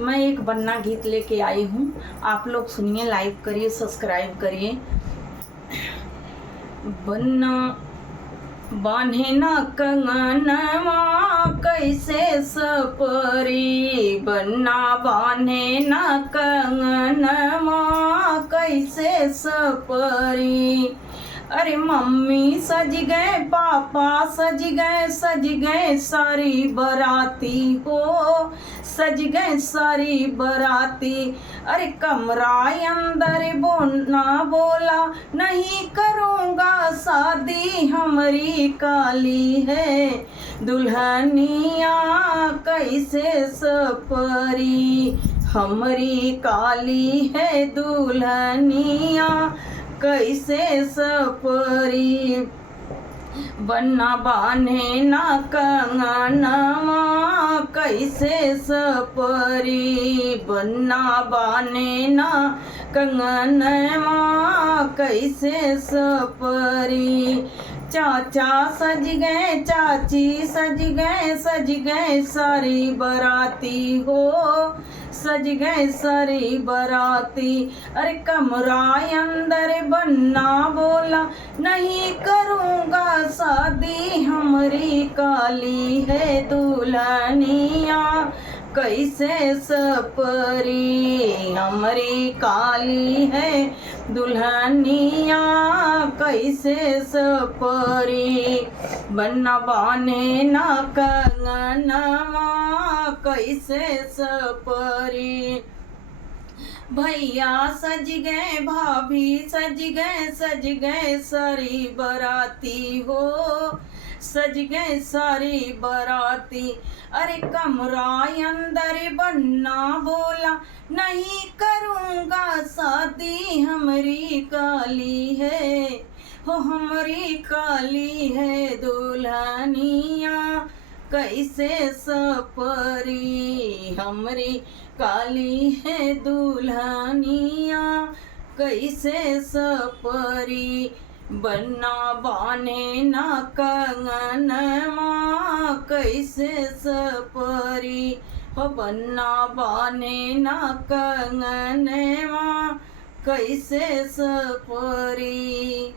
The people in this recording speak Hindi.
मैं एक बन्ना गीत लेके आई हूँ। आप लोग सुनिए, लाइक करिए, सब्सक्राइब करिए। बन्ना बान्हे न कंगनवा कैसे सपरी, बन्ना बान्हे न कंगनवा कैसे सपरी। अरे मम्मी सज गए, पापा सज गए सारी बराती हो, सज गए सारी बराती। अरे कमरा अंदर बोना बोला, नहीं करूँगा शादी, हमारी काली है दुल्हनिया कैसे सपरी, हमारी काली है दुल्हनिया कैसे सपरी। बन्ना बान्हे न कंगनवा कैसे सपरी, बन्ना बान्हे न कंगनवा कैसे सपरी। चाचा सज गए, चाची सज गए सारी बराती हो, सज गए सारी बराती। अरे कमरा अंदर बन्ना बोला, नहीं करूँगा शादी, हमारी काली है दुल्हनिया कैसे सपरी, हमारी काली है दुल्हनिया कैसे सपरी। बन्ना बान्हे न कंगनवा कैसे सपरी। भैया सज गए, भाभी सज गए सारी बराती हो, सज गए सारी बराती। अरे कमरा अंदर बन्ना बोला, नहीं करूँगा शादी, हमारी काली है हो, हमारी काली है दुल्हनिया कैसे सपरी, हमारी काली है दुल्हनिया कैसे सपरी। बन्ना बान्हे न कंगनवा कैसे सपरी, हो बन्ना बान्हे न कंगनवा कैसे सपरी।